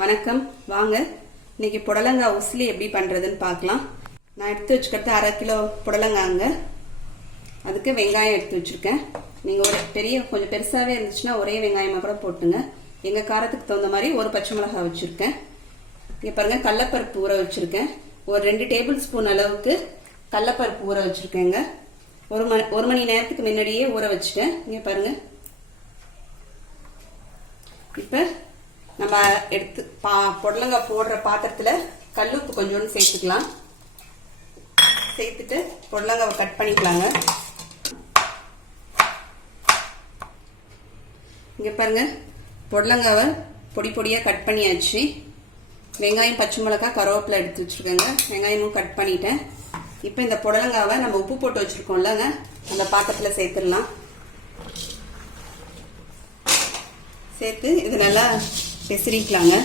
வணக்கம். வாங்க இன்னைக்கு புடலங்காய் உசிலி எப்படி பண்றதுன்னு பார்க்கலாம். நான் எடுத்து வச்சுக்கிறது 1/2 கிலோ புடலங்காங்க. அதுக்கு வெங்காயம் எடுத்து வச்சிருக்கேன். நீங்க ஒரு கொஞ்சம் பெருசாவே இருந்துச்சுன்னா ஒரே வெங்காயமா கூட போட்டுங்க. எங்க காரத்துக்கு தகுந்த மாதிரி ஒரு பச்சை மிளகாய் வச்சிருக்கேன். இங்க பாருங்க, கடலைப்பருப்பு ஊற வச்சிருக்கேன். ஒரு 2 டேபிள் ஸ்பூன் அளவுக்கு கடலைப்பருப்பு ஊற வச்சிருக்கேங்க. ஒரு மணி நேரத்துக்கு முன்னாடியே ஊற வச்சுட்டேன். இங்க பாருங்க. இப்ப நம்ம எடுத்து புடலங்காய் போடுற பாத்திரத்துல கல்லுப்பு கொஞ்சோண்டு சேர்த்துக்கலாம். சேர்த்துட்டு புடலங்காவை கட் பண்ணிக்கலாங்க. இங்க பாருங்க, புடலங்காவை பொடி பொடியா கட் பண்ணியாச்சு. வெங்காயம், பச்சை மிளகாய், கருவேப்பிலை எடுத்து வச்சிருக்கேங்க. வெங்காயமும் கட் பண்ணிட்டேன். இப்ப இந்த புடலங்காவை நம்ம உப்பு போட்டு வச்சிருக்கோம்லங்க, அந்த பாத்திரத்துல சேர்த்துடலாம். சேர்த்து இது நல்லா பெசரிக்கலாங்க.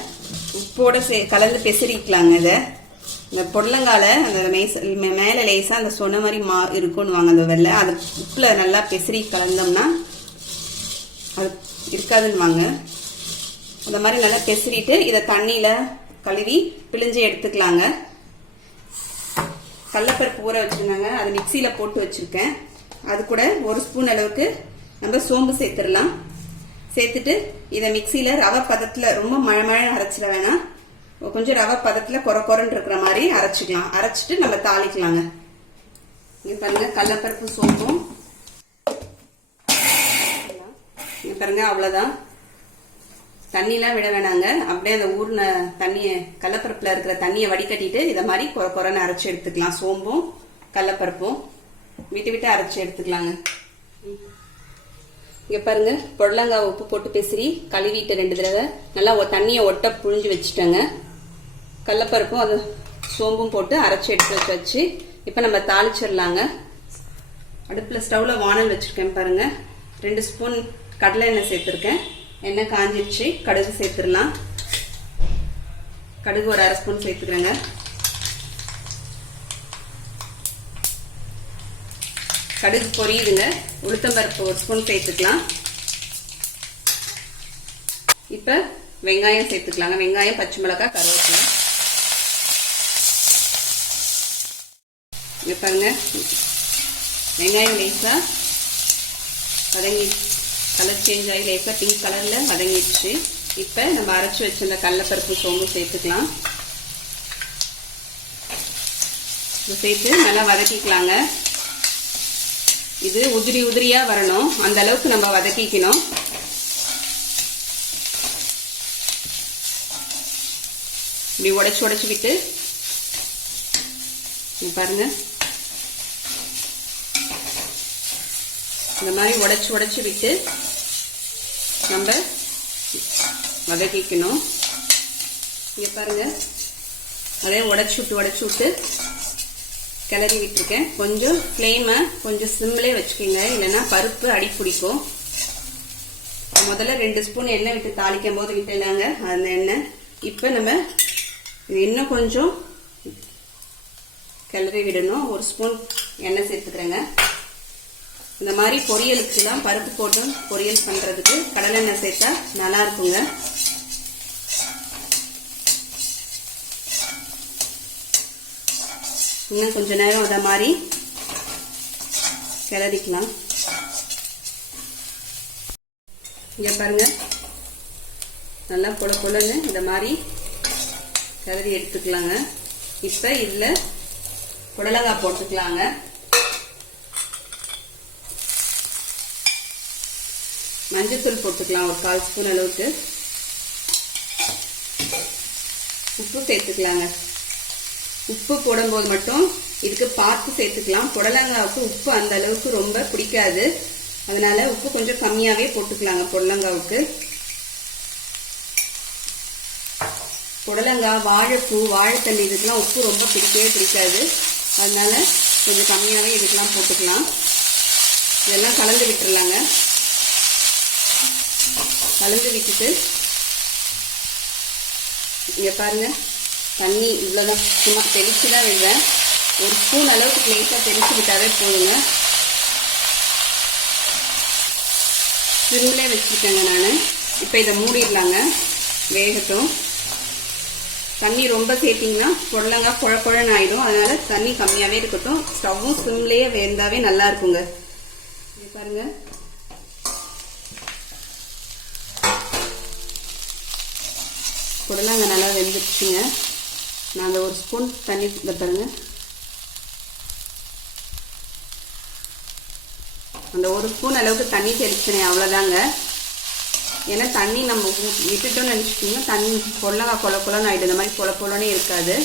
உப்போட கலந்து பெசரிக்கலாங்க. இதை இந்த புடலங்கால அந்த மேலே லேசாக அந்த சொன்ன மாதிரி இருக்குன்னு வாங்க, அந்த வெள்ளை அது உப்புல நல்லா பெசரி கலந்தோம்னா அது இருக்காதுன்னு வாங்க. அந்த மாதிரி நல்லா பெசரிட்டு இதை தண்ணியில கழுவி பிழிஞ்சு எடுத்துக்கலாங்க. கடலைப்பருப்பு ஊற வச்சிருந்தாங்க, அது மிக்சியில போட்டு வச்சிருக்கேன். அது கூட 1 ஸ்பூன் அளவுக்கு நம்ம சோம்பு சேர்த்துடலாம். சேர்த்துட்டு இதை மிக்சியில ரவை பதத்துல, ரொம்ப மழை அரைச்சிட வேணாம், கொஞ்சம் ரவை பதத்துல கொரன்னு இருக்கிற மாதிரி அரைச்சிக்கலாம். அரைச்சிட்டு நம்ம தாளிக்கலாங்க. இங்க பாருங்க, கடலைப்பருப்பு சோம்பும் இங்க பாருங்க. அவ்வளவுதான், தண்ணிலாம் விட வேணாங்க. அப்படியே அந்த ஊர்ன தண்ணிய, கடலைப்பருப்புல இருக்கிற தண்ணியை வடிகட்டிட்டு இதை மாதிரி கொரன்னு அரைச்சி எடுத்துக்கலாம். சோம்பும் கடலைப்பருப்பும் விட்டு விட்டு அரைச்சி எடுத்துக்கலாங்க. இங்க பாருங்க, புடலங்காய் உப்பு போட்டு பெசரி கழுவிட்டு 2 தடவை நல்லா தண்ணியை ஒட்ட புழிஞ்சு வச்சுட்டேங்க. கடலைப்பருப்பும் அது சோம்பும் போட்டு அரைச்சி எடுத்து வச்சு இப்ப நம்ம தாளிச்சிடலாங்க. அடுப்புல ஸ்டவ்ல வானல் வச்சிருக்கேன் பாருங்க. 2 ஸ்பூன் கடலை எண்ணெய் சேர்த்திருக்கேன். எண்ணெய் காஞ்சிருச்சு. கடுகு சேர்த்துடலாம். கடுகு ஒரு 1/2 ஸ்பூன் சேர்த்துக்கிறேங்க. கடுகு பொரியுதுங்க. உளுத்தம்பருப்பு 1 ஸ்பூன் சேர்த்துக்கலாம். இப்ப வெங்காயம் சேர்த்துக்கலாங்க. வெங்காயம், பச்சை மிளகாய், கருவேப்பிலை. இங்க பாருங்க, வெங்காயம் லேசா வதங்கி கலர் சேஞ்ச் ஆகி லேசா பிங்க் கலர்ல வதங்கிடுச்சு. இப்ப நம்ம அரைச்சு வச்சிருந்த கடலைப்பருப்பு சோம்பு சேர்த்துக்கலாம். சேர்த்து நல்லா வதக்கிக்கலாங்க. இது உதிரியா வரணும், அந்த அளவுக்கு நம்ம வதக்கிக்கணும். இப்படி உடைச்சு விட்டு பாருங்க, இந்த மாதிரி உடைச்சு விட்டு நம்ம வதக்கிக்கணும். இங்க பாருங்க, அதே உடைச்சு விட்டு கிளறி விட்டுருக்கேன். கொஞ்சம் ஃப்ளேமை கொஞ்சம் சிம்லே வச்சுக்கோங்க, இல்லைன்னா பருப்பு அடி பிடிக்கும். முதல்ல 2 ஸ்பூன் எண்ணெய் விட்டு தாளிக்கும் போது விட்டுலாங்க அந்த எண்ணெய். இப்போ நம்ம இது இன்னும் கொஞ்சம் கிளறி விடணும். 1 ஸ்பூன் எண்ணெய் சேர்த்துக்கிறேங்க. இந்த மாதிரி பொரியலுக்குலாம் பருப்பு போட்டு பொரியல் பண்றதுக்கு கடலை எண்ணெய் சேர்த்தா நல்லா இருக்குங்க. இன்னும் கொஞ்ச நேரம் அத மாதிரி கிளறிக்கலாம். இங்க பாருங்க, நல்லா பொலன்னு இந்த மாதிரி கிளறி எடுத்துக்கலாங்க. இப்ப இதுல புடலங்காய் போட்டுக்கலாங்க. மஞ்சத்தூள் போட்டுக்கலாம் ஒரு 1/4 ஸ்பூன் அளவுக்கு. உப்பு சேர்த்துக்கலாங்க. உப்பு போடும்போது மட்டும் இதுக்கு பார்த்து சேர்த்துக்கலாம். புடலங்காவுக்கு உப்பு அந்த அளவுக்கு ரொம்ப பிடிக்காது, அதனால உப்பு கொஞ்சம் கம்மியாவே போட்டுக்கலாங்க. புடலங்காவுக்கு புடலங்காய், வாழைப்பூ, வாழைத்தண்ணி இதுக்கெல்லாம் உப்பு ரொம்ப பிடிக்காது, அதனால கொஞ்சம் கம்மியாவே இதுக்கெல்லாம் போட்டுக்கலாம். இதெல்லாம் கலந்து விட்டுறலாங்க. கலந்து விட்டுட்டு இங்க பாருங்க, தண்ணி இவ்வளவுதான், சும்மா தெளிச்சுதான் விடுறேன். 1 ஸ்பூன் அளவுக்கு லேசா தெளிச்சு விட்டாவே போதுங்க. சிம்லே வச்சிருக்கேங்க நான். இப்போ இதை மூடிடலாங்க, வேகட்டும். தண்ணி ரொம்ப சேர்த்திங்கன்னா புடலங்காய் குழ குழன்னு ஆயிடும். அதனால தண்ணி கம்மியாகவே இருக்கட்டும். ஸ்டவ்வும் சிம்லேயே வெந்தாவே நல்லா இருக்குங்க. இது பாருங்க, புடலங்காய் நல்லா வெந்துருச்சுங்க. நான் அந்த 1 ஸ்பூன் தண்ணி பாருங்க, அந்த 1 ஸ்பூன் அளவுக்கு தண்ணி தெளிச்சினேன், அவ்வளோதாங்க. ஏன்னா தண்ணி நம்ம விட்டுட்டோம்னு நினச்சிட்டிங்கன்னா தண்ணி புடலங்காய் கொல கொலன்னு ஆகிடும். இந்த மாதிரி கொல கொலன்னு இருக்காது.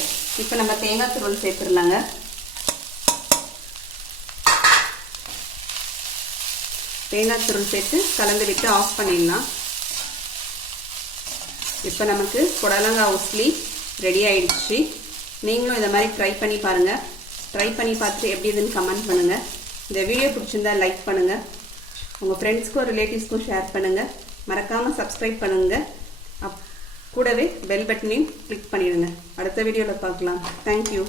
இப்போ நம்ம தேங்காய் துருவல் சேர்த்துடலாங்க. தேங்காய் துருவல் சேர்த்து கலந்து விட்டு ஆஃப் பண்ணிடலாம். இப்போ நமக்கு புடலங்காய் உஸ்லி ரெடி ஆயிடுச்சு. நீங்களும் இதை மாதிரி ட்ரை பண்ணி பாருங்கள். ட்ரை பண்ணி பார்த்துட்டு எப்படி இதுன்னு கமெண்ட் பண்ணுங்கள். இந்த வீடியோ பிடிச்சிருந்தா லைக் பண்ணுங்கள். உங்கள் ஃப்ரெண்ட்ஸ்க்கும் ரிலேட்டிவ்ஸ்க்கும் ஷேர் பண்ணுங்கள். மறக்காமல் சப்ஸ்கிரைப் பண்ணுங்கள். கூடவே பெல் பட்டனையும் கிளிக் பண்ணிடுங்க. அடுத்த வீடியோவில் பார்க்கலாம். தேங்க்யூ.